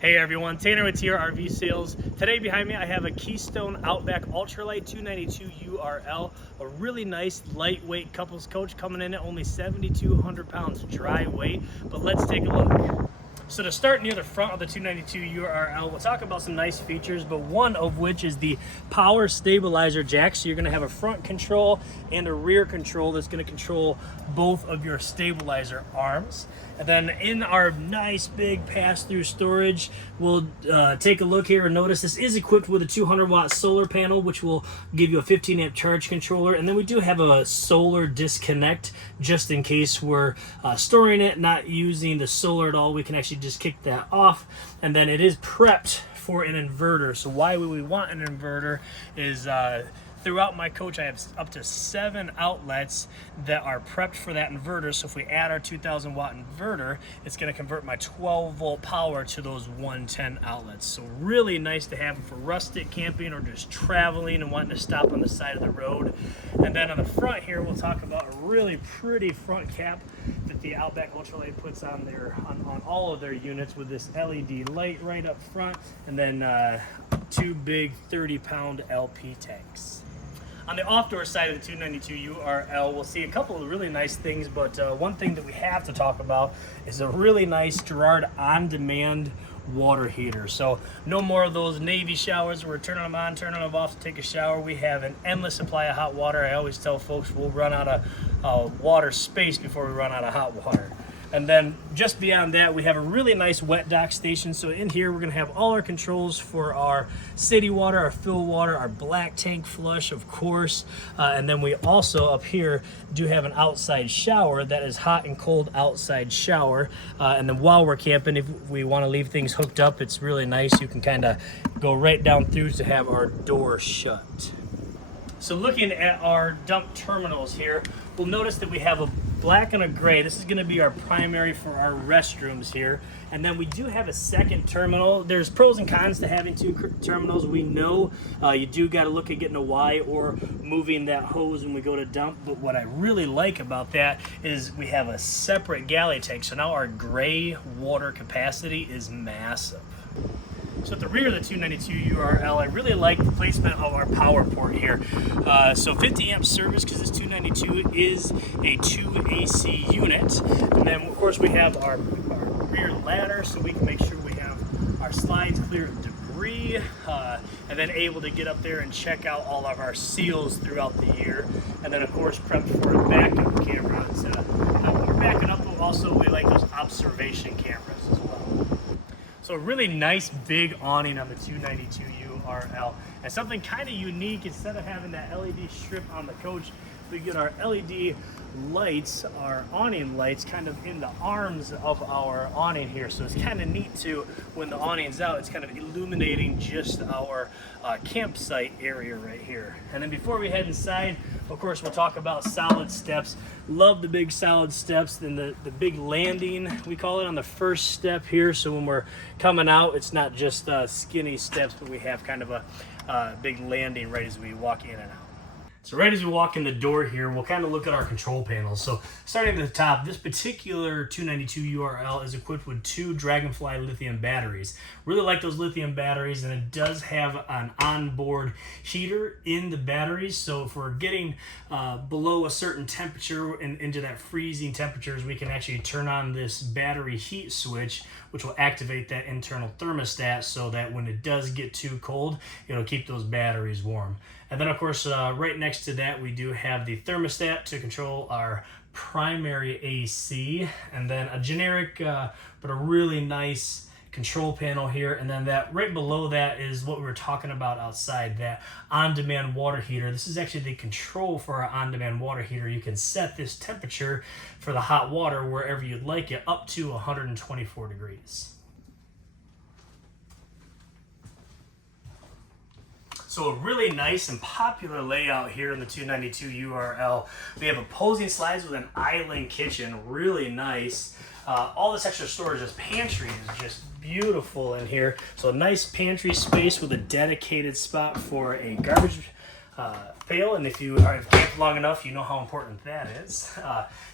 Hey everyone, Tanner with Tiara RV Sales. Today behind me I have a Keystone Outback Ultralight 292 URL, a really nice lightweight couples coach coming in at only 7,200 pounds dry weight, but let's take a look. So to start near the front of the 292 URL, we'll talk about some nice features, but one of which is the power stabilizer jack. So you're gonna have a front control and a rear control that's gonna control both of your stabilizer arms. And then in our nice big pass-through storage, we'll take a look here and notice this is equipped with a 200-watt solar panel, which will give you a 15-amp charge controller. And then we do have a solar disconnect just in case we're storing it, not using the solar at all. We can actually just kick that off. And then it is prepped for an inverter. So why would we want an inverter is throughout my coach, I have up to 7 outlets that are prepped for that inverter. So if we add our 2,000 watt inverter, it's going to convert my 12 volt power to those 110 outlets. So really nice to have them for rustic camping or just traveling and wanting to stop on the side of the road. And then on the front here, we'll talk about a really pretty front cap that the Outback Ultralight puts on there on all of their units with this LED light right up front, and then 2 big 30-pound LP tanks. On the off-door side of the 292 URL, we'll see a couple of really nice things, but one thing that we have to talk about is a really nice Girard on-demand water heater. So no more of those Navy showers where we're turning them on, turning them off to take a shower. We have an endless supply of hot water. I always tell folks we'll run out of water space before we run out of hot water. And then just beyond that, we have a really nice wet dock station. So in here, we're gonna have all our controls for our city water, our fill water, our black tank flush, of course. And then we also up here do have an outside shower that is hot and cold outside shower. And then while we're camping, if we wanna leave things hooked up, it's really nice. You can kinda go right down through to have our door shut. So looking at our dump terminals here, we'll notice that we have a black and a gray. This is going to be our primary for our restrooms here. And then we do have a second terminal. There's pros and cons to having 2 terminals. We know you do got to look at getting a Y or moving that hose when we go to dump. But what I really like about that is we have a separate galley tank. So now our gray water capacity is massive. So at the rear of the 292 URL, I really like the placement of our power port here. So 50 amp service, because this 292 is a 2 AC unit. And then of course we have our rear ladder, so we can make sure we have our slides clear of debris, and then able to get up there and check out all of our seals throughout the year. And then of course prep for a backup camera. When we're backing up, also we like those observation cameras as well. So a really nice big awning on the 292 URL. And something kind of unique, instead of having that LED strip on the coach, we get our LED lights, our awning lights, kind of in the arms of our awning here. So it's kind of neat too, when the awning's out, it's kind of illuminating just our campsite area right here. And then before we head inside, of course, we'll talk about solid steps. Love the big solid steps. Then the big landing, we call it, on the first step here. So when we're coming out, it's not just skinny steps, but we have kind of a big landing right as we walk in and out. So right as we walk in the door here, we'll kind of look at our control panels. So starting at the top, this particular 292 URL is equipped with 2 Dragonfly lithium batteries. Really like those lithium batteries, and it does have an onboard heater in the batteries. So if we're getting below a certain temperature and into that freezing temperatures, we can actually turn on this battery heat switch, which will activate that internal thermostat so that when it does get too cold, it'll keep those batteries warm. And then of course, right next to that, we do have the thermostat to control our primary AC, and then a generic, but a really nice control panel here. And then that right below that is what we were talking about outside, that on-demand water heater. This is actually the control for our on-demand water heater. You can set this temperature for the hot water wherever you'd like it, up to 124 degrees. So a really nice and popular layout here in the 292 URL. We have opposing slides with an island kitchen, really nice. All this extra storage, this pantry is just beautiful in here. So a nice pantry space with a dedicated spot for a garbage pail, and if you have camped long enough, you know how important that is.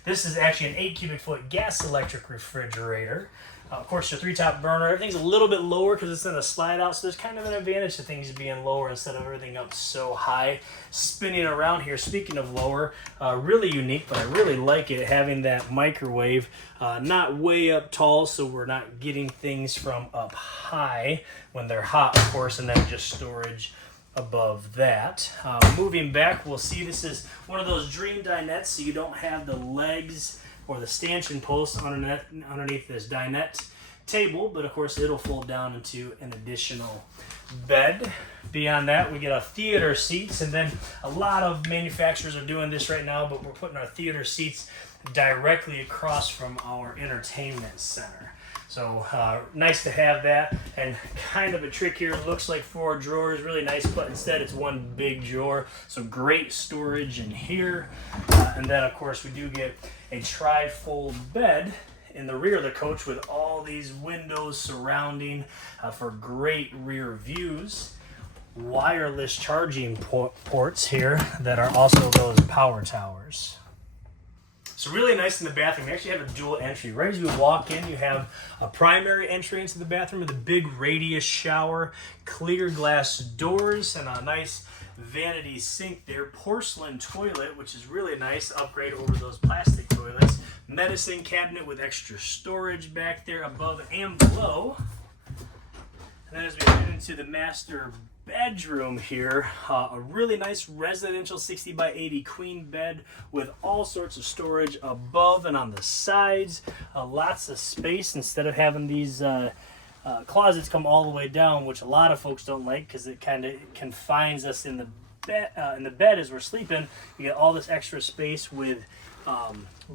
This is actually an 8 cubic foot gas electric refrigerator. Of course, your 3-top burner, everything's a little bit lower because it's in a slide out, so there's kind of an advantage to things being lower instead of everything up so high. Spinning around here, speaking of lower, really unique, but I really like it, having that microwave not way up tall, so we're not getting things from up high when they're hot, of course, and then just storage above that. Moving back, we'll see this is one of those dream dinettes, so you don't have the legs or the stanchion post underneath this dinette table, but of course it'll fold down into an additional bed. Beyond that, we get our theater seats, and then a lot of manufacturers are doing this right now, but we're putting our theater seats directly across from our entertainment center. So nice to have that, and kind of a trick here. It looks like 4 drawers, really nice, but instead it's one big drawer. So great storage in here. And then of course we do get a tri-fold bed in the rear of the coach with all these windows surrounding for great rear views. Wireless charging ports here that are also those power towers. So really nice in the bathroom. You actually have a dual entry. Right as you walk in, you have a primary entry into the bathroom with a big radius shower, clear glass doors, and a nice vanity sink there. Porcelain toilet, which is really nice. Upgrade over those plastic toilets. Medicine cabinet with extra storage back there above and below. And then as we get into the master bedroom here, a really nice residential 60 by 80 queen bed with all sorts of storage above and on the sides. Lots of space instead of having these closets come all the way down, which a lot of folks don't like because it kind of confines us in the bed as we're sleeping. You get all this extra space with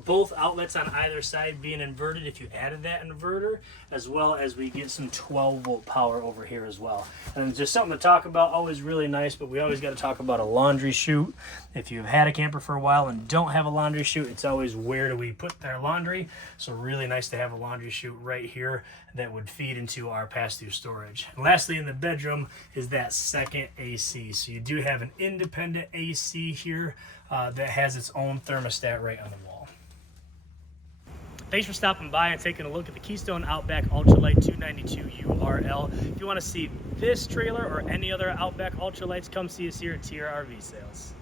both outlets on either side being inverted if you added that inverter, as well as we get some 12-volt power over here as well. And just something to talk about, always really nice, but we always got to talk about a laundry chute. If you've had a camper for a while and don't have a laundry chute, it's always where do we put their laundry. So really nice to have a laundry chute right here that would feed into our pass-through storage. And lastly, in the bedroom is that second AC. So you do have an independent AC here that has its own thermostat right on the wall. Thanks for stopping by and taking a look at the Keystone Outback Ultralight 292 URL. If you want to see this trailer or any other Outback Ultralights, come see us here at Tiara RV Sales.